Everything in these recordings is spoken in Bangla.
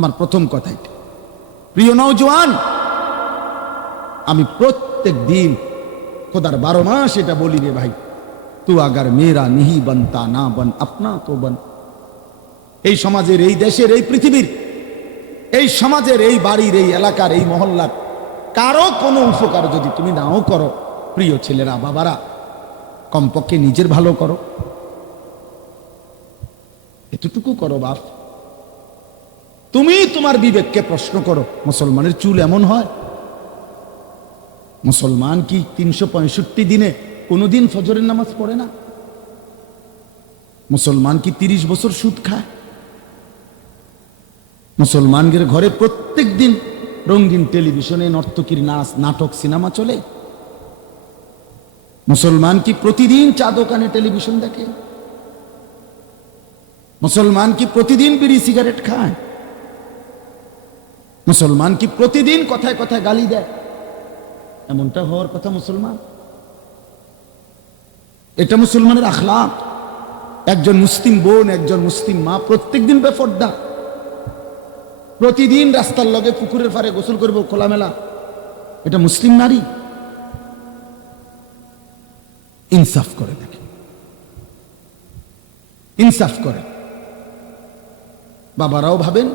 আমার প্রথম কথা এটা। প্রিয় নৌজওয়ান আমি প্রত্যেক দিন খোদার বারো মাস এটা বলি রে ভাই, তু আগার মেরা নিহি বনতা না বন, আপনা তো বন। এই সমাজের, এই দেশের, এই পৃথিবীর, এই সমাজের, এই বাড়ির, এই এলাকার, এই মহল্লার কারও কোনো উপকার যদি তুমি নাও করো, প্রিয় ছেলেরা, বাবারা, কমপক্ষে নিজের ভালো করো। এতটুকু করো বাপ। তুমি তোমার বিবেককে প্রশ্ন করো, মুসলমানের চুল এমন হয়? মুসলমান কি তিনশো পঁয়ষট্টি দিনে কোনোদিন ফজরের নামাজ পড়ে না? মুসলমান কি তিরিশ বছর সুদ খায়? মুসলমানদের ঘরে প্রত্যেক দিন রঙিন টেলিভিশনে নর্তকীর নাচ, নাটক, সিনেমা চলে। মুসলমান কি প্রতিদিন চা দোকানে টেলিভিশন দেখে? মুসলমান কি প্রতিদিন বিড়ি সিগারেট খায়? মুসলমান কি প্রতিদিন কথায় কথায় গালি দেয়? এমনটা হওয়ার কথা মুসলমান। এটা মুসলমানের আখলাক। একজন মুসলিম বোন, একজন মুসলিম মা প্রত্যেকদিন বেফর্দা। প্রতিদিন রাস্তার লগে পুকুরের পারে গোসল করব, খোলামেলা। এটা মুসলিম নারী। ইনসাফ করে দেখে ইনসাফ করে। বাবারাও ভাবেন,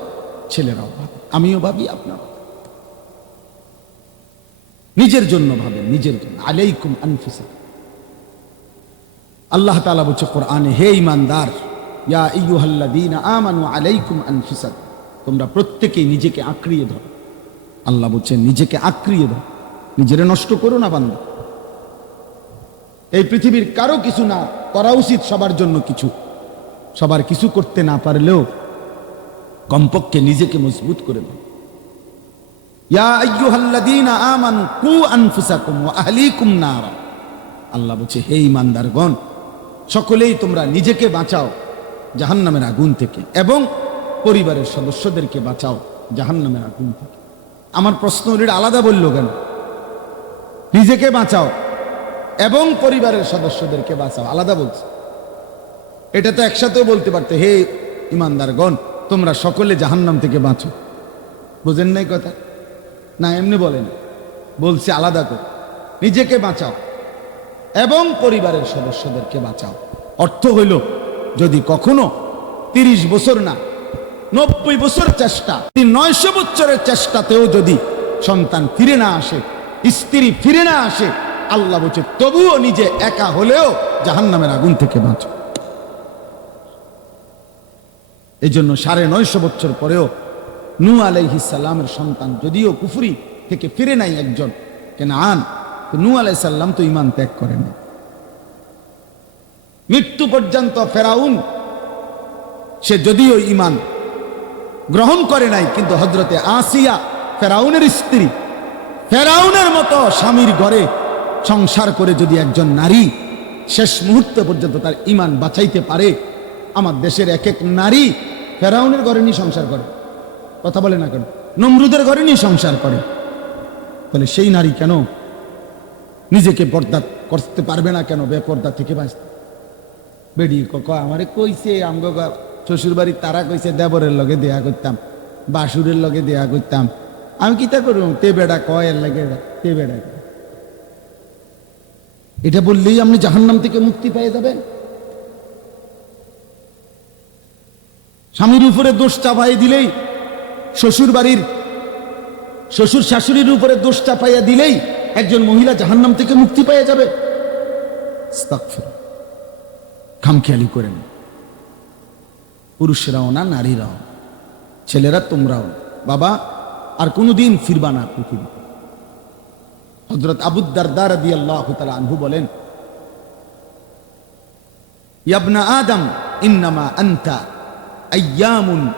ছেলেরাও ভাবেন। আমিও ভাবি আপনার নিজের জন্য ভাবেন, নিজের জন্য। আলাইকুম আনফুসা আল্লাহ তাআলা বলছে কোরআনে, হে ইমানদার ইয়া আইয়ুহাল্লাযীনা আমানু আলাইকুম আনফুসা তোমরা প্রত্যেকেই নিজেকে আঁকড়িয়ে ধরো। আল্লাহ বলছেন নিজেকে আঁকড়িয়ে ধরো। নিজেরে নষ্ট করো না বান্দা। এই পৃথিবীর কারও কিছু না, করা উচিত সবার জন্য কিছু। সবার কিছু করতে না পারলেও কমপক্ষে নিজেকে মজবুত করে নারা। আল্লাহ বলছে, হে ইমানদারগণ, সকলেই তোমরা নিজেকে বাঁচাও জাহান্নামের আগুন থেকে এবং পরিবারের সদস্যদেরকে বাঁচাও জাহান্নামের আগুন থেকে। আমার প্রশ্ন ওর আলাদা বলল কেন? নিজেকে বাঁচাও এবং পরিবারের সদস্যদেরকে বাঁচাও, আলাদা বলছে। এটা তো একসাথেও বলতে পারতে। হে ইমানদারগণ তোমরা সকলে জাহান্নাম থেকে বাঁচো। বোঝেন নাই কথা? না, এমনি বলেন। বলছি আলাদা করে। নিজেকে বাঁচাও এবং পরিবারের সদস্যদেরকে বাঁচাও। অর্থ হইল, যদি কখনো তিরিশ বছর না, নব্বই বছর চেষ্টা নয়শো বছরের চেষ্টাতেও যদি সন্তান ফিরে না আসে, স্ত্রী ফিরে না আসে, আল্লাহ বলছে, তবুও নিজে একা হলেও জাহান্নামের আগুন থেকে বাঁচো। এই জন্য সাড়ে নয়শো বছর পরেও নু আলাইহিসাল্লামের সন্তান যদিও কুফুরি থেকে ফিরে নাই একজন কেন আন নু আলাইসাল্লাম তো ইমান ত্যাগ করেন মৃত্যু পর্যন্ত ফেরাউন, সে যদিও ইমান গ্রহণ করে নাই, কিন্তু হজরতে আসিয়া ফেরাউনের স্ত্রী, ফেরাউনের মতো স্বামীর ঘরে সংসার করে যদি একজন নারী শেষ মুহূর্ত পর্যন্ত তার ইমান বাঁচাইতে পারে, আমার দেশের এক এক নারী ফেরাউনের ঘরে নিয়ে সংসার করে। কথা বলে না কেন? নমরুদের ঘরে নিয়ে সংসার করে। বলে, সেই নারী কেন নিজেকে পর্দা করতে পারবে না কেন? বেপর্দা থেকে বাঁচতে। বেডি কক আমারে কইছে, আমগো শ্বশুর বাড়ির তারা কইছে, দেবরের লগে দেয়া করতাম, বাসুরের লগে দেয়া করতাম। আমি কি তা করব? তে বেড়া কয় এর লাগে? তে বেড়া। এটা বললেই আপনি জাহান্নাম থেকে মুক্তি পেয়ে যাবেন। স্বামীর উপরে দোষ চাপাই দিলেই শ্বশুর বাড়ির শ্বশুর শাশুড়ির উপরে দোষ চাপাইয়া দিলেই একজন মহিলা জাহান্নাম থেকে মুক্তি পেয়ে যাবে। খামখেয়ালি করেন। পুরুষরাও না, নারীরাও। ছেলেরা তোমরাও বাবা, আর কোনোদিন ফিরবা না পৃথিবী। হজরত আল্লাহ আনহু বলেন ইয়াবনা আদম, ইন্নামা আন্তা আয়ামুন।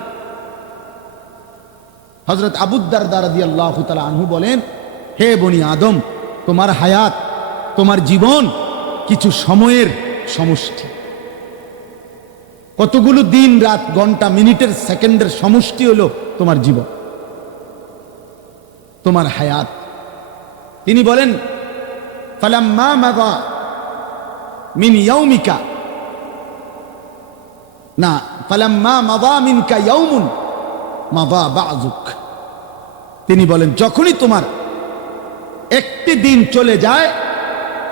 হজরত আবুদ্দার দারাদি আল্লাহ আনহু বলেন, হে বনি আদম, তোমার হায়াত, তোমার জীবন কিছু সময়ের সমষ্টি। কতগুলো দিন, রাত, ঘণ্টা, মিনিটের, সেকেন্ডের সমষ্টি হলো তোমার জীবন। তোমার হায়াত। তিনি বলেন, ফালাম্মা মিন ইয়াউমিকা। না ফালাম্মা মাদা মিনকা ইয়াউমুন তিনি বলেন, যখনই তোমার একটি দিন চলে যায়,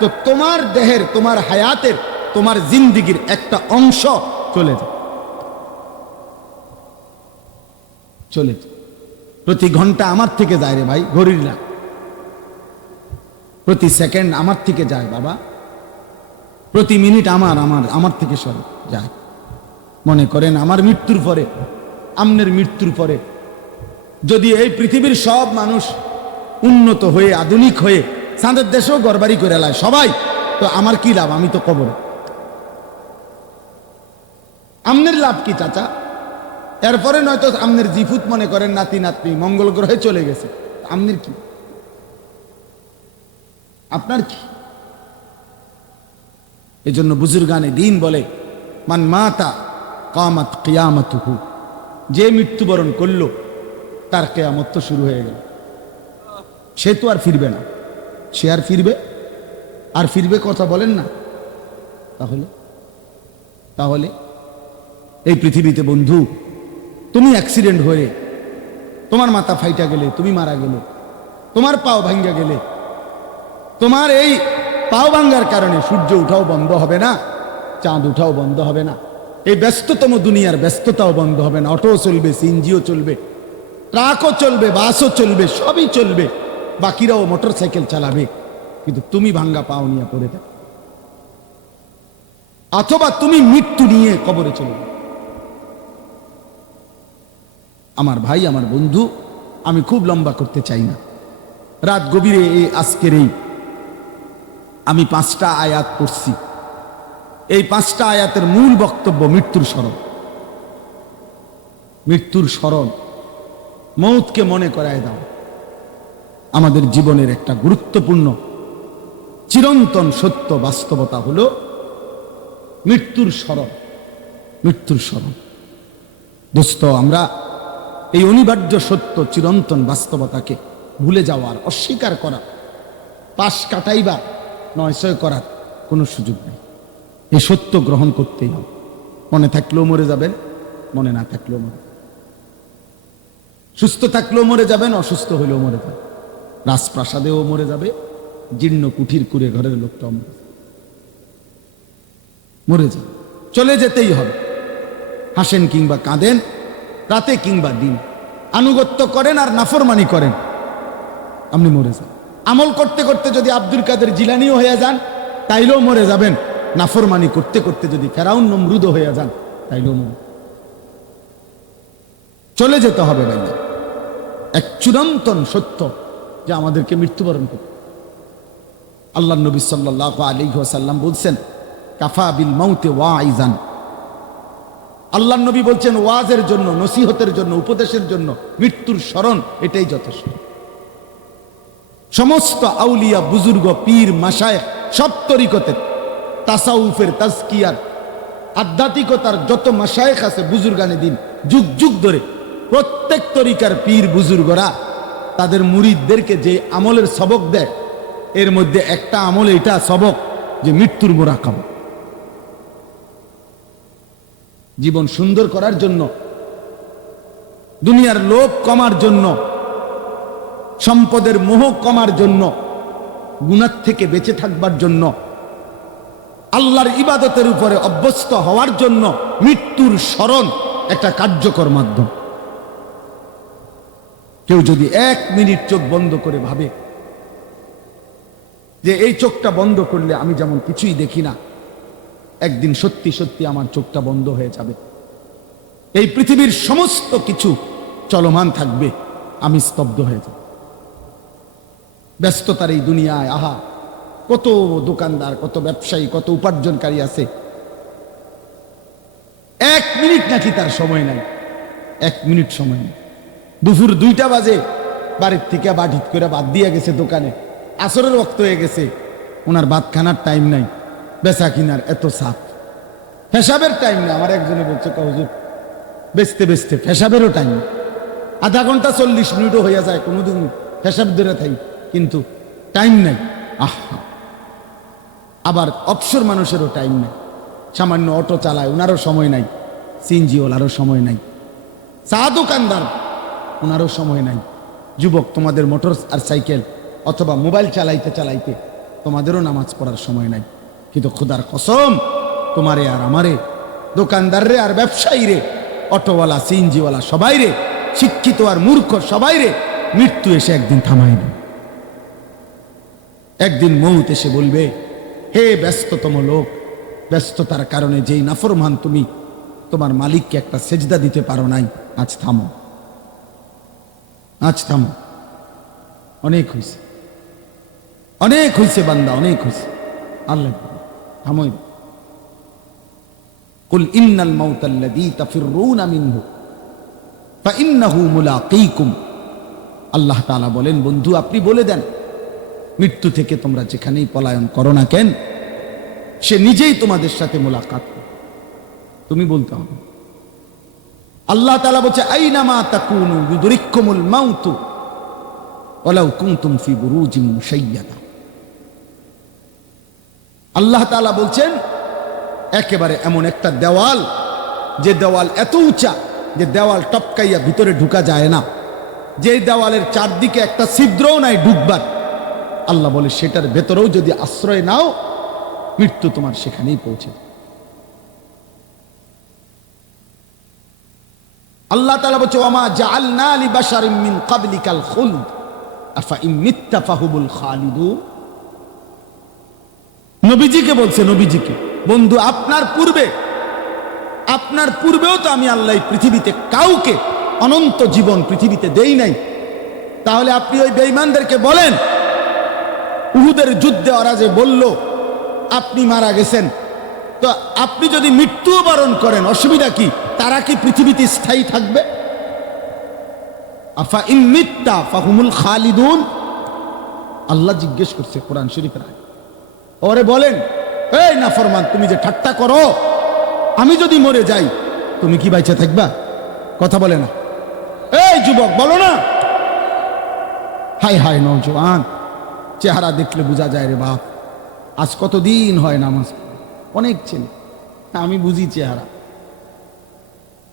তো তোমার দেহের, তোমার হায়াতের, তোমার জিন্দিগির একটা অংশ চলে যায়। চলে। প্রতি ঘণ্টা আমার থেকে যায় রে ভাই, ঘড়ির না প্রতি সেকেন্ড আমার থেকে যায় বাবা। প্রতি মিনিট আমার আমার আমার থেকে সরে যায়। মনে করেন, আমার মৃত্যুর পরে, আমনের মৃত্যুর পরে, যদি এই পৃথিবীর সব মানুষ উন্নত হয়ে, আধুনিক হয়ে, চাঁদের দেশেও গড়বাড়ি করে লায়, সবাই, তো আমার কি লাভ? আমি তো কবরে। আমনের লাভ কি, চাচা? এরপরে নয়তো আমনের জিফুত মনে করেন, নাতি, নাতনি, মঙ্গল গ্রহে চলে গেছে। আমনের কি? আপনার কি? এই জন্য বুজুর্গানে দিন বলে, মান মাতা কামাত কিয়ামতুহু। যে মৃত্যুবরণ করল, তার কেয়ামত তো শুরু হয়ে গেল। সে তো আর ফিরবে না। সে আর ফিরবে? আর ফিরবে কথা বলেন না? তাহলে? তাহলে? এই পৃথিবীতে বন্ধু, তুমি অ্যাক্সিডেন্ট হয়ে, তোমার মাথা ফাইটা গেলে, তুমি মারা গেলে, তোমার পাও ভাঙ্গা গেলে, তোমার এই পাও ভাঙ্গার কারণে সূর্য উঠাও বন্ধ হবে না, চাঁদ উঠাও বন্ধ হবে না। এই ব্যস্ততম দুনিয়ার ব্যস্ততাও বন্ধ হবে না। অটো চলবে, সিএনজিও চলবে, ট্রাকও চলবে, বাসও চলবে, সবই চলবে। বাকিরাও মোটর সাইকেল চালাবে। কিন্তু তুমি ভাঙ্গা পাও নিয়ে পড়ে থাকো। অথবা তুমি মৃত্যু নিয়ে কবরে চলে আমার ভাই, আমার বন্ধু, আমি খুব লম্বা করতে চাই না। রাত গভীরে এই আজকের এই আমি পাঁচটা আয়াত পড়ছি। এই পাঁচটা আয়াতের মূল বক্তব্য মৃত্যুর স্মরণ। মৃত্যুর স্মরণ। মৌতকে মনে করায় দাও। আমাদের জীবনের একটা গুরুত্বপূর্ণ, চিরন্তন সত্য বাস্তবতা হলো মৃত্যুর স্মরণ। মৃত্যুর স্মরণ। দোস্ত, আমরা এই অনিবার্য সত্য চিরন্তন বাস্তবতাকে ভুলে যাওয়ার অস্বীকার করা, পাশ কাটাইবা নয়সয় করার কোনো সুযোগ নেই। এই সত্য গ্রহণ করতেই হবে। মনে থাকলেও মরে যাবেন, মনে না থাকলেও মরে সুস্থ থাকলেও মরে যাবেন, অসুস্থ হলেও মরে যাবেন। রাজপ্রাসাদেও মরে যাবে, জীর্ণ কুঠির কুড়ে ঘরের লোকটাও মরে যাবে। মরে যাবে। চলে যেতেই হবে। হাসেন কিংবা কাঁদেন, রাতে কিংবা দিন। আনুগত্য করেন আর নাফরমানি করেন। আপনি মরে যান। আমল করতে করতে যদি আব্দুল কাদের জিলানিও হয়ে যান, তাইলেও মরে যাবেন। নাফরমানি করতে করতে যদি ফেরাউন নমরুদ হয়ে যান তাইলেও মরে চলে যেতে হবে ভাইয়া এক চূড়ান্তন সত্য যে আমাদেরকে মৃত্যুবরণ করতে আল্লাহ নবী সাল্লাহ আলী সাল্লাম বলছেন, কাফা বিল মৌতে ওয়াইজান আল্লাহ নবী বলছেন, ওয়াজের জন্য, নসিহতের জন্য, উপদেশের জন্য মৃত্যুর স্মরণ, এটাই যথেষ্ট। সমস্ত আউলিয়া, বুজুর্গ, পীর মাসায় সব তরিকতের তাসাউফের তাজকিয়ার, আধ্যাত্মিকতার যত মাসায়েখ আছে বুজুর্গানে দিন, যুগ যুগ ধরে প্রত্যেক তরিকার পীর বুজুর্গরা তাদের মুরিদদেরকে যে আমলের সবক দেয়, এর মধ্যে একটা আমল এটা সবক যে মৃত্যুর মোরাকাব। জীবন সুন্দর করার জন্য, দুনিয়ার লোভ কমার জন্য, সম্পদের মোহ কমার জন্য গুণার থেকে বেঁচে থাকবার জন্য আল্লাহর ইবাদতের উপরে অভ্যস্ত হওয়ার জন্য মৃত্যুর স্মরণ একটা কার্যকর মাধ্যম। কেউ যদি এক মিনিট চোখ বন্ধ করে ভাবে যে এই চোখটা বন্ধ করলে আমি যেমন কিছুই দেখি না, একদিন সত্যি সত্যি আমার চোখটা বন্ধ হয়ে যাবে। এই পৃথিবীর সমস্ত কিছু চলমান থাকবে, আমি স্তব্ধ হয়ে যাব। ব্যস্ততার এই দুনিয়ায়, আহা কত দোকানদার, কত ব্যবসায়ী, কত উপার্জনকারী আছে। এক মিনিট নাকি তার সময় নাই। এক মিনিট সময় নেই। দুপুর দুইটা বাজে, বাড়ির থেকে বাটিত করে বাদ দিয়ে গেছে দোকানে। আসরের রক্ত হয়ে গেছে। ওনার ভাত খানার টাইম নাই। বেচা কিনার এত সাপ ফেসাবের টাইম না, আমার একজনে বলছে হুজুর, বেচতে বেচতে ফেসাবেরও টাইম আধা ঘণ্টা চল্লিশ মিনিটও হইয়া যায় কোনোদিন ফেসাব ধরে থাই, কিন্তু টাইম নাই। আহা। আবার অবসর মানুষেরও টাইম নেই। সামান্য অটো চালায় ওনারও সময় নাই। সিএনজিওলারও সময় নাই। চা দোকানদার ওনারও সময় নাই। যুবক, তোমাদের মোটর আর সাইকেল অথবা মোবাইল চালাইতে চালাইতে তোমাদেরও নামাজ পড়ার সময় নাই। কিন্তু খুদার কসম, তোমারে আর আমারে দোকানদার রে আর ব্যবসায়ী রে অটোওয়ালা, সিএনজিওয়ালা সবাই রে শিক্ষিত আর মূর্খ সবাই রে মৃত্যু এসে একদিন থামায় না একদিন মৌত এসে বলবে হে ব্যস্ততম লোক ব্যস্ততার কারণে যেই নাফরমান তুমি তোমার মালিককে একটা সেজদা দিতে পারো নাই আজ থামো আজ থামো অনেক হয়েছে অনেক হয়েছে বান্দা অনেক হয়েছে আল্লাহ থামোই قل إن الموت الذي تفرون منه فإنه ملاقيكم আল্লাহ তাআলা বলেন বন্ধু আপনি বলে দেন মৃত্যু থেকে তোমরা যেখানেই পলায়ন করো না কেন, সে নিজেই তোমাদের সাথে মোলাকাত। তুমি বলতে হবে। আল্লাহ তাআলা বলছে, আইনামা তাকুনু ইউদরিকুমুল মাউতু ওয়ালাউ কুনতুম ফি বুরুজিন মুশাইয়াদা। আল্লাহ তাআলা বলছেন, একেবারে এমন একটা দেওয়াল, যে দেওয়াল এত উঁচা, যে দেওয়াল টপকাইয়া ভিতরে ঢুকা যায় না। যে দেওয়ালের চারদিকে একটা ছিদ্রও নাই ঢুকবার। আল্লাহ বলে, সেটার ভেতরেও যদি আশ্রয় নাও, মৃত্যু তোমার সেখানেই পৌঁছে আল্লাহ তাআলা বলছে ওমা জাআলনা লিবাশারিম মিন ক্বাবলিকাল খুলদ। আফা ইন মিত্তা ফাহুমুল খালিদুন। নবীজিকে বলছে, নবীজিকে, বন্ধু, আপনার পূর্বে, আপনার পূর্বেও তো আমি আল্লাহ পৃথিবীতে কাউকে অনন্ত জীবন পৃথিবীতে দেই নাই। তাহলে আপনি ওই বেঈমানদেরকে বলেন উহুদের যুদ্ধে ওরা যে বলল, আপনি মারা গেছেন। তো আপনি যদি মৃত্যু বরণ করেন, অসুবিধা কি? তারা কি পৃথিবীতে স্থায়ী থাকবে? আফা ইন মিত্তা ফাহুমুল খালিদুন। আল্লাহ জিজ্ঞেস করছে কোরআন শরীফের আয়াত। ওরে বলেন, এই না ফরমান তুমি যে ঠাট্টা করো, আমি যদি মরে যাই, তুমি কি বাইচে থাকবা? কথা বলে না। এই যুবক, বলো না। হাই হাই নৌজওয়ান চেহারা দেখলে বোঝা যায় রে বাপ। আজ কতদিন হয় নামাজ অনেক ছেলে। আমি বুঝি চেহারা।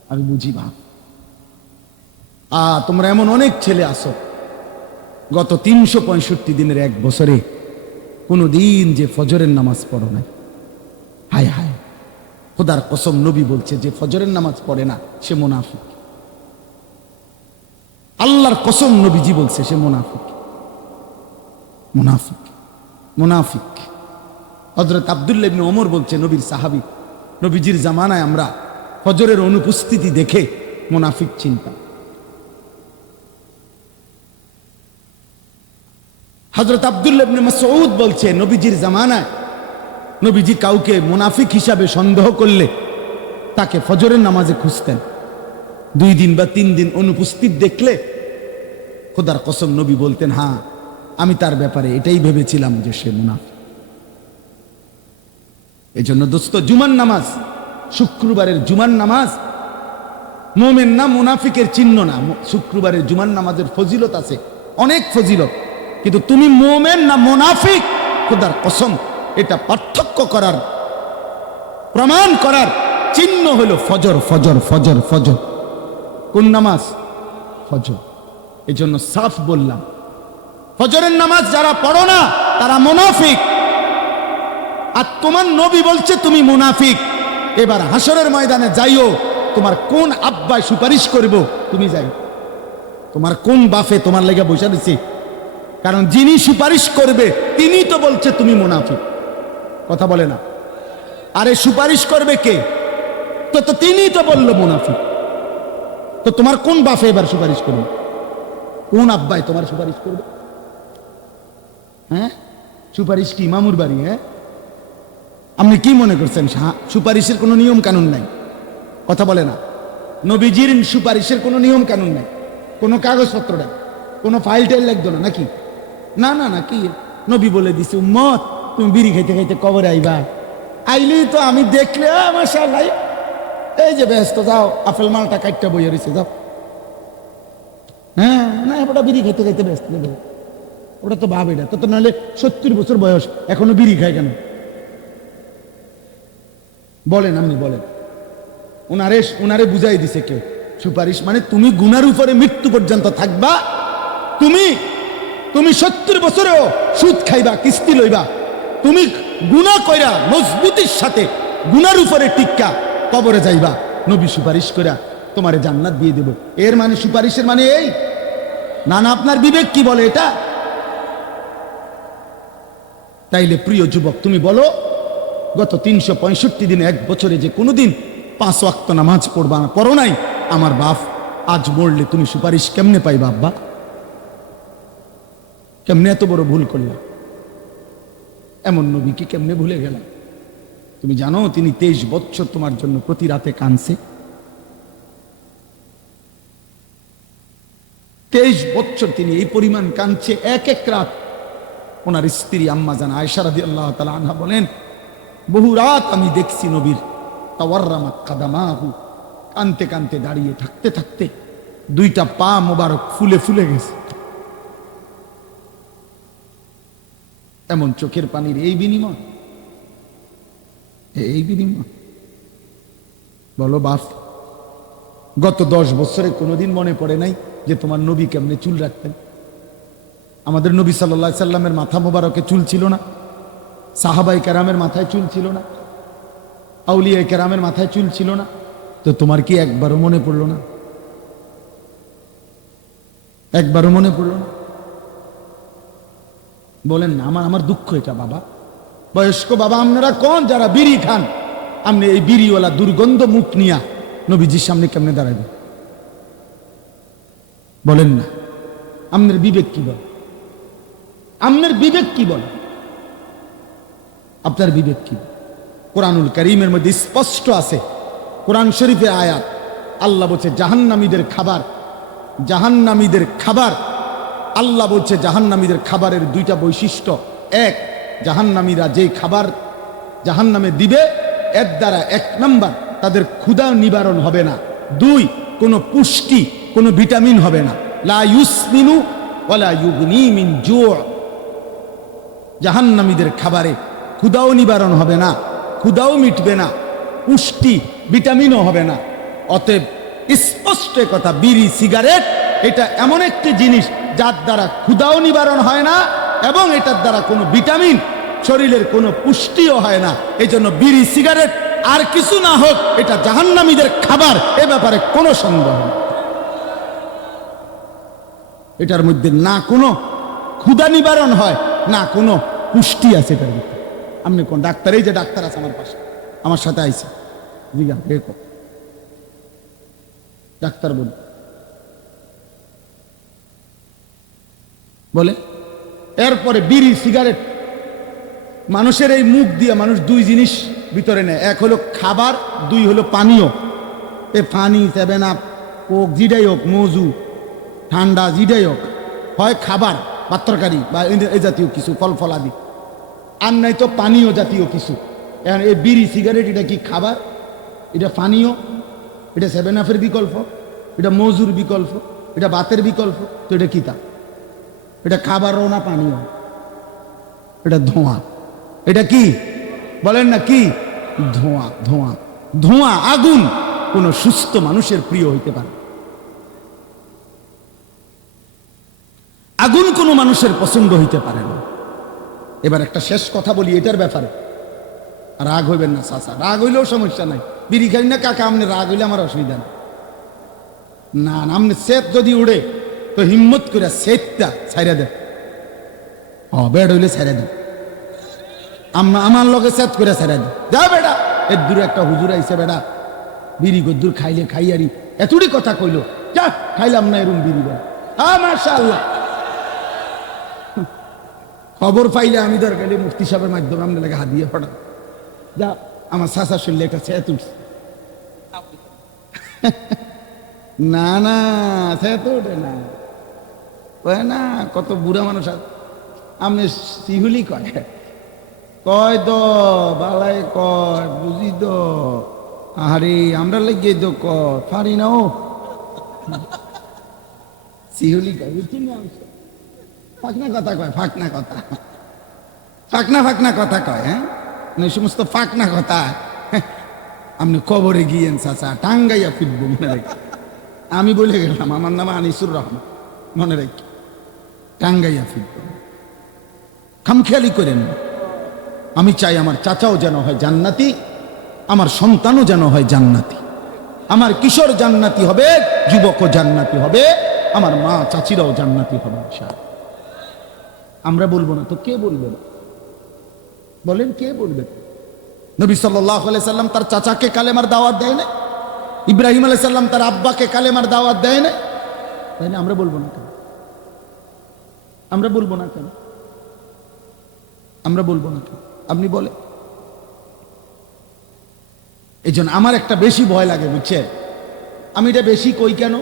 আমি বুঝি বাপ। আ, তোমরা এমন অনেক ছেলে আসো গত তিনশো পঁয়ষট্টি দিনের এক বছরে কোনো দিন যে ফজরের নামাজ পড়ো নাই। হায় হায়। খোদার কসম নবী বলছে যে ফজরের নামাজ পড়ে না, সে মোনাফিক। আল্লাহর কসম নবীজি বলছে সে মোনাফিক। মোনাফিক মোনাফিক। হজরত আবদুল্লাহ ইবনে ওমর বলছে, নবীর সাহাবী, নবীজির জামানায় আমরা ফজরের অনুপস্থিতি দেখে মোনাফিক চিন্তা হজরত আবদুল্লাহ ইবনে বলছে, নবীজির জামানায় নবীজি কাউকে মুনাফিক হিসাবে সন্দেহ করলে তাকে ফজরের নামাজে খুঁজতেন। দুই দিন বা তিন দিন অনুপস্থিত দেখলে খোদার কসম নবী বলতেন হ্যাঁ আমি তার ব্যাপারে এটাই ভেবেছিলাম যে সে মুনাফিক। এই জন্য দোস্ত জুমান নামাজ, শুক্রবারের জুমান নামাজ, মোমেন না মুনাফিকের চিহ্ন না শুক্রবারের জুমান নামাজের ফজিলত আছে, অনেক ফজিলত। কিন্তু তুমি মোমেন না মুনাফিক, খোদার কসম, এটা পার্থক্য করার, প্রমাণ করার চিহ্ন হলো ফজর ফজর ফজর ফজর। কোন নামাজ? ফজর। এই জন্য সাফ বললাম ফজরের নামাজ যারা পড়ো না, তারা মুনাফিক। আর তোমার নবী বলছে, তুমি মুনাফিক। এবার হাসরের ময়দানে যাইও, তোমার কোন আব্বায় সুপারিশ করব, তুমি যাই তোমার কোন বাফে তোমার লেগে বসে দিছি কারণ যিনি সুপারিশ করবে, তিনি তো বলছে, তুমি মুনাফিক। কথা বলে না। আরে সুপারিশ করবে কে? তো তো তিনি তো বলল, মুনাফিক। তো তোমার কোন বাফে এবার সুপারিশ করবে? কোন আব্বায় তোমার সুপারিশ করবে? হ্যাঁ? সুপারিশ কি মামুর বাড়ি হ্যাঁ? আপনি কি মনে করছেন সুপারিশের কোনো নিয়ম কানুন নাই? কথা বলে না। নবীজির সুপারিশের কোনো নিয়ম কানুন নাই? কোনো কাগজপত্র নাই? কোনো ফাইল টাইল লাগতো না, নাকি? না না না, কি? নবী বলে দিছে, উম্মত, তুমি বিড়ি খাইতে খাইতে কবরে আইবা। আইলেই তো আমি দেখলে আমার সাল্লাই এই যে ব্যস্ত, যাও, আপেল মালটা কাটটা বইয়ে রয়েছে যাও। হ্যাঁ না ওটা বিড়ি খাইতে খাইতে ব্যস্ত ওটা তো ভাব এটা। তো নাহলে সত্তর বছর বয়স, এখনও বিড়ি খায় কেন? বলেন আপনি, বলেন। ওনারে ওনারে বুঝাই দিছে কেউ। সুপারিশ মানে তুমি গুনার উপরে মৃত্যু পর্যন্ত থাকবা, তুমি তুমি সত্তর বছরেও সুদ খাইবা, কিস্তি লইবা, তুমি গুণা কইরা মজবুতির সাথে গুনার উপরে টিক্কা কবরে যাইবা। নবী সুপারিশ কইরা তোমারে জান্নাত দিয়ে দেব। এর মানে সুপারিশের মানে এই? না না, আপনার বিবেক কি বলে এটা? তাইলে প্রিয় যুবক, তুমি বলো, গত তিনশো পঁয়ষট্টি দিনে এক বছরে যে কোনোদিন পাঁচ ওয়াক্ত নামাজ পড়বা না, পড়ো নাই, আমার বাপ আজ মরলে তুমি সুপারিশ কেমনে পাইবা আব্বা? কেমনে এত বড় ভুল করলা? এমন নবীকে কেমনে ভুলে গেলাম তুমি জানো, তিনি তেইশ বছর তোমার জন্য প্রতি রাতে কানছে তেইশ বছর তিনি এই পরিমাণ কাঁদছে, এক এক রাত ওনার স্ত্রী আম্মা জান আয়সারাদি আল্লাহ তালা আনহা বলেন, বহু রাত আমি দেখছি নবীর তাওয়ার্রামা কাদামাহু, কানতে কানতে দাঁড়িয়ে থাকতে থাকতে দুইটা পা মোবারক ফুলে ফুলে গেছে। এমন চোখের পানির এই বিনিময় এই বিনিময়। বলো, বাপ, গত দশ বছরে কোনোদিন মনে পড়ে নাই যে তোমার নবী কেমনে চুল রাখতেন? আমাদের নবী সাল্লা সাল্লামের মাথা মোবারকে চুল ছিল না। সাহাবাই কেরামের মাথায় চুল ছিল না। আউলিয়া কেরামের মাথায় চুল ছিল না। তো তোমার কি একবারও মনে পড়ল না? একবারও মনে পড়ল না? বলেন না, আমার আমার দুঃখ এটা বাবা। বয়স্ক বাবা, আপনারা কোন? যারা বিড়ি খান, আপনি এই বিড়িওয়ালা দুর্গন্ধ মুখ নিয়া নবীজির সামনে কেমনে দাঁড়াবে বলেন না। আপনার বিবেক কি বলে আপনার বিবেক কি বলে? আপনার বিবেক কি? কোরআনুল করিমের মধ্যে স্পষ্ট আছে, কোরআন শরীফের আয়াত, আল্লাহ বলছে জাহান্নামীদের খাবার জাহান্নামীদের খাবার, আল্লাহ বলছে জাহান্নামীদের খাবারের দুইটা বৈশিষ্ট্য। এক, জাহান্নামীরা যে খাবার জাহান্নামে দিবে, এর দ্বারা এক নাম্বার তাদের ক্ষুধা নিবারণ হবে না। দুই, কোনো পুষ্টি, কোনো ভিটামিন হবে না। লা ইউসমিনু ওয়ালা ইউগনি মিন জু' জাহান্নামীদের খাবারে ক্ষুদাও নিবারণ হবে না, ক্ষুদাও মিটবে না, পুষ্টি, ভিটামিনও হবে না। অতএব স্পষ্ট কথা, বিড়ি, সিগারেট, এটা এমন একটি জিনিস যার দ্বারা ক্ষুদাও নিবারণ হয় না এবং এটার দ্বারা কোনো ভিটামিন শরীরের কোনো পুষ্টিও হয় না। এই জন্য বিড়ি, সিগারেট আর কিছু না হোক, এটা জাহান্নামীদের খাবার, এ ব্যাপারে কোনো সন্দেহ নেই। এটার মধ্যে না কোনো ক্ষুদা নিবারণ হয় না, কোনো পুষ্টি আছে এটার ভিতরে। আপনি কোন ডাক্তার? এই যে ডাক্তার আছে আমার পাশে। আমার সাথে কর। ডাক্তার বল বলে, এরপরে বিড়ি, সিগারেট, মানুষের এই মুখ দিয়ে মানুষ দুই জিনিস ভিতরে নেয়। এক হলো খাবার, দুই হলো পানীয়। এ পানি, সেভেন আপ, কোক জিডাই হোক, মজু, ঠান্ডা জিডাই হোক, হয় খাবার। বা তরকারি বা এই- জাতীয় কিছু ফল ফলাদি আর নাই তো পানীয় জাতীয় কিছু। এখন এই বিড়ি, সিগারেট, এটা কি খাবার? এটা পানীয়। এটা সেভেন আপের বিকল্প। এটা মজুর বিকল্প। এটা বাতের বিকল্প। তো এটা কি তা? এটা খাবারও না পানীয়। এটা ধোঁয়া। এটা কি? বলেন না কি? ধোঁয়া ধোঁয়া। ধোঁয়া আগুন। কোন সুস্থ মানুষের প্রিয় হইতে পারে আগুন কোনো মানুষের পছন্দ হইতে পারে না। এবার একটা শেষ কথা বলি, এটার ব্যাপারে। রাগ হইবেন না, চাচা, রাগ হইলেও সমস্যা নাই। বিড়ি খাই না কাকা আপনি রাগ হইলে আমার অসুবিধা নেই। না না আপনি সেত যদি উড়ে, তো হিম্মত করে সেতটা ছাইরা দেন। হ বেড হইলে ছাইরা দেন। আম- আমার লগে সেত করে ছাইরা দেন। যা বেটা এর দূরে একটা হুজুর আইছে বেটা বিড়ি গদ্দুর খাইলে খাইয়ারি। এতটি কথা কইলো। যা, খাইলাম না এরম বিড়ি বেড়া। হ্যাঁ মার্শা আল্লাহ খবর পাইলে আমি দরকার মুফতি সাহেবের মাধ্যমে আপনার লাগে হাত দিয়ে ফটা যা, আমার শাশা শুনলে একটা উঠছে না না ওঠে না। কয়, না, কত বুড়া মানুষ আপনি শিহুলি কয়। কয় তো বালাই কয়, বুঝি তো আরে আমরা লেগে তো কয়, পারি না ও। কয় বুঝছি না? ফাঁকনা কথা কয়, ফাঁকনা কথা। ফাঁকনা ফাঁকনা কথা কয় হ্যাঁ? মানে এই সমস্ত ফাঁকনা কথা আপনি কবরে গিয়েন, চাচা, টাঙ্গাইয়া ফিরবো, মনে রেখে। আমি বলে গেলাম, আমার নাম আনিসুর রহমান, মনে রাখি। টাঙ্গাইয়া ফিরব। খামখেয়ালি করেন আমি চাই আমার চাচাও যেন হয় জান্নাতি, আমার সন্তানও যেন হয় জান্নাতি। আমার কিশোর জান্নাতি হবে, যুবকও জান্নাতি হবে, আমার মা চাচিরাও জান্নাতি হবে। আমরা বলব না। তো কে বলবে? না বলেন কে বলবে? নবী সাল্লাম তার চাচাকে কালেমার দাওয়াত দেয় না ইব্রাহিম আলাই সাল্লাম তার আব্বাকে কালেমার দাওয়াত দেয় না তাই না আমরা বলব না কেন? আমরা বলব না কেন? আমরা বলব না কেন? আপনি বলে এই আমার একটা বেশি ভয় লাগে বুঝছে আমি এটা বেশি কই কেন?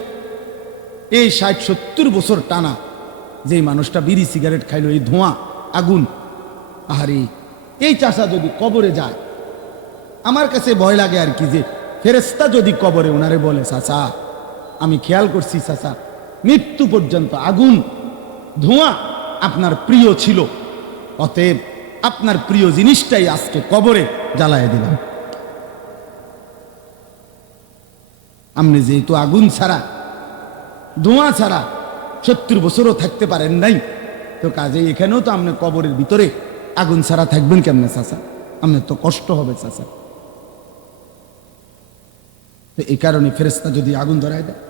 এই ষাট সত্তর বছর টানা যে মানুষটা বিড়ি, সিগারেট খাইলো, এই ধোঁয়া, আগুন। আহারে, এই চাষা যদি কবরে যায়, আমার কাছে ভয় লাগে আর কি যে ফেরেস্তা যদি কবরে ওনারে বলে, চাচা, আমি খেয়াল করছি চাচা, মৃত্যু পর্যন্ত আগুন, ধোঁয়া আপনার প্রিয় ছিল, অতএব আপনার প্রিয় জিনিসটাই আজকে কবরে জ্বালায় দিলাম। আপনি যেহেতু আগুন ছাড়া, ধোঁয়া ছাড়া সত্তর বছরও থাকতে পারেন নাই। তো কাজে এখানেও তো আপনি কবরের ভিতরে আগুন ছাড়া থাকবেন কেমনে চাচা? আপনার তো কষ্ট হবে চাচা। তো এই কারণে ফেরেস্তা যদি আগুন ধরায় দেয়,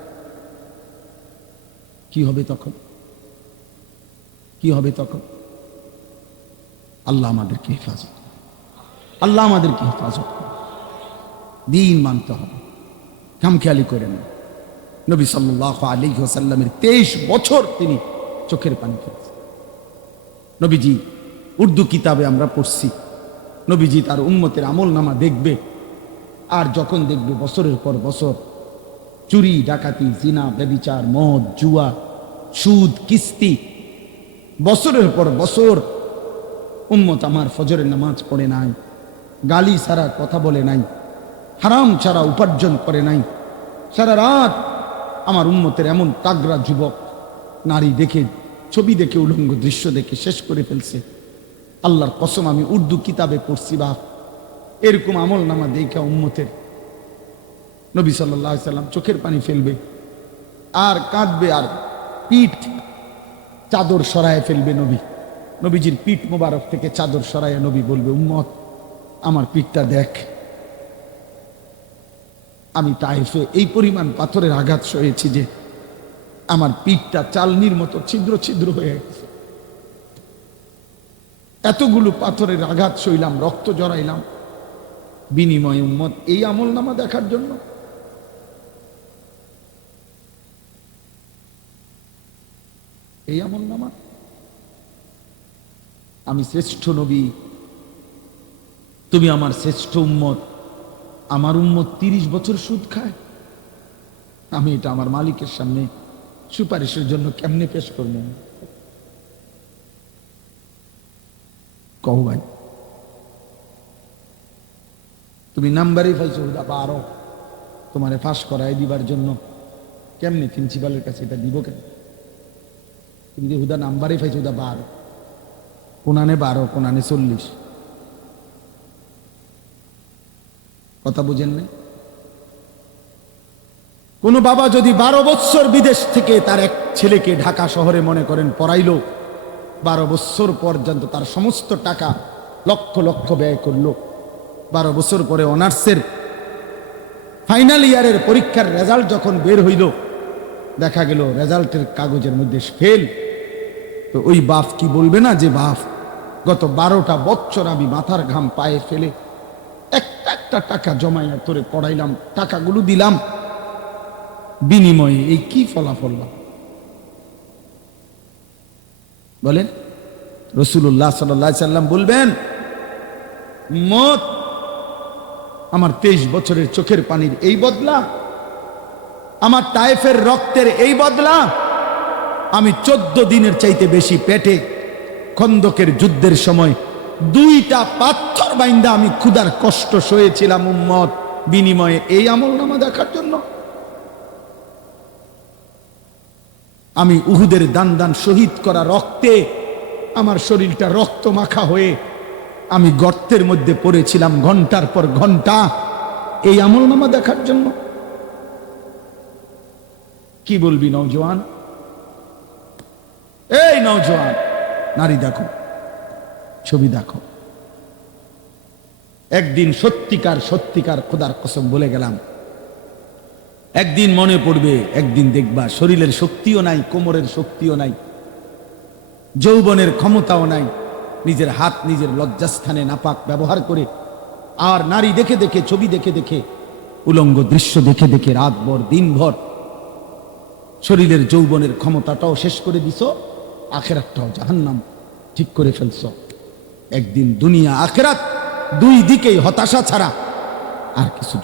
কি হবে তখন? কি হবে তখন? আল্লাহ আমাদেরকে হেফাজত। আল্লাহ আমাদেরকে হেফাজত। দিন মানতে হবে। খামখেয়ালি করে না নবী সাল্লাহ আলী সাল্লামের তেইশ বছর তিনি চোখের পানি ফেলেছেন নবীজি উর্দু কিতাবে আমরা পড়ছি। নবীজি তার উন্মতের আমল নামা দেখবে। আর যখন দেখবে বছরের পর বছর, চুরি, ডাকাতি, জিনা, ব্যবিচার, মদ, জুয়া, সুদ, কিস্তি, বছরের পর বছর উম্মত আমার ফজরের নামাজ পড়ে নাই, গালি ছাড়া কথা বলে নাই, হারাম ছাড়া উপার্জন করে নাই, সারা রাত আমার উন্মতের এমন তাগরা যুবক, নারী দেখে, ছবি দেখে, উলঙ্গ দৃশ্য দেখে শেষ করে ফেলছে। আল্লাহর কসম, আমি উর্দু কিতাবে পড়ছি বা এরকম আমল নামা দেখা উম্মতের। নবী সাল্লাহ সাল্লাম চোখের পানি ফেলবে, আর কাঁদবে, আর পিঠ চাদর সরায় ফেলবে নবী। নবীজির পিঠ মোবারক থেকে চাদর সরায় নবী বলবে, উম্মত, আমার পিঠটা দেখ। আমি তাইফে এই পরিমাণ পাথরের আঘাত সয়েছি যে আমার পিঠটা চালনির মতো ছিদ্র ছিদ্র হয়ে গেছে। এতগুলো পাথরের আঘাত সইলাম, রক্ত জড়াইলাম। বিনিময় উম্মত, এই আমল নামা দেখার জন্য। এই আমল নামা আমি শ্রেষ্ঠ নবী, তুমি আমার শ্রেষ্ঠ উম্মত। আমার উম্মত তিরিশ বছর সুদ খায়। আমি এটা আমার মালিকের সামনে সুপারিশের জন্য কেমনে পেশ করব? কহ ভাই, তুমি নাম্বারই ফাইছো হুদা বারো তোমারে ফাঁস করাই দিবার জন্য কেমনি প্রিন্সিপালের কাছে এটা দিব কেন? তুমি যে হুদা নাম্বারই ফাইছো হুদা বারো কোনানে বারো, কোনানে চল্লিশ। কথা বুঝেন না কোনো বাবা যদি বারো বৎসর বিদেশ থেকে তার এক ছেলেকে ঢাকা শহরে মনে করেন পড়াইলো, বারো বৎসর পর্যন্ত তার সমস্ত টাকা লক্ষ লক্ষ ব্যয় করল। বারো বছর পরে অনার্সের ফাইনাল ইয়ারের পরীক্ষার রেজাল্ট যখন বের হইল, দেখা গেল রেজাল্টের কাগজের মধ্যে ফেল। তো ওই বাপ কি বলবে না যে, বাপ, গত বারোটা বছর আমি মাথার ঘাম পায়ে ফেলে একটা একটা টাকা জমাইয়া তোরে পড়াইলাম, টাকাগুলো দিলাম। বিনিময়ে এই কি ফলাফল বলেন রসুল্লাহ সাল্লাম বলবেন মত আমার তেইশ বছরের চোখের পানির এই বদলা, আমার টাইফের রক্তের এই বদলা, আমি চোদ্দ দিনের চাইতে বেশি পেটে খন্দকের যুদ্ধের সময় দুইটা পাথর বাইন্দা আমি ক্ষুধার কষ্ট সয়েছিলাম, উম্মত। বিনিময়ে এই আমল নামা দেখার জন্য। আমি উহুদের দান দান শহীদ করা রক্তে আমার শরীরটা রক্ত মাখা হয়ে আমি গর্তের মধ্যে পড়েছিলাম ঘণ্টার পর ঘণ্টা এই আমল নামা দেখার জন্য। কি বলবি নৌজওয়ান এই নৌজওয়ান নারী দেখো। ছবি দেখো। একদিন সত্যিকার সত্যিকার খোদার কসম বলে গেলাম। একদিন মনে পড়বে, একদিন দেখবা শরীরের শক্তিও নাই, কোমরের শক্তিও নাই, যৌবনের ক্ষমতাও নাই, নিজের হাত নিজের লজ্জাস্থানে নাপাক ব্যবহার করে আর নারী দেখে দেখে, ছবি দেখে দেখে, উলঙ্গ দৃশ্য দেখে দেখে রাত রাতভর, দিনভর শরীরের যৌবনের ক্ষমতাটাও শেষ করে দিছ, আখেরাতটাও জাহান্নাম ঠিক করে ফেলছ। একদিন দুনিয়া আখেরাত দুই দিকেই হতাশা ছাড়া আর কিছু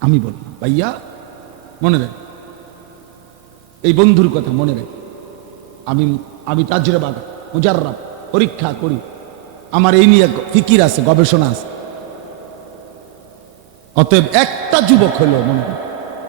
আমি বললাম, ভাইয়া, মনে রাখ, এই বন্ধুর কথা মনে রাখ। আমি আমি তাজরেবা মুজাররাব পরীক্ষা করি। আমার এই নিয়ে ফিকির আছে, গবেষণা আছে। অতএব একটা যুবক হলো মনে রাখ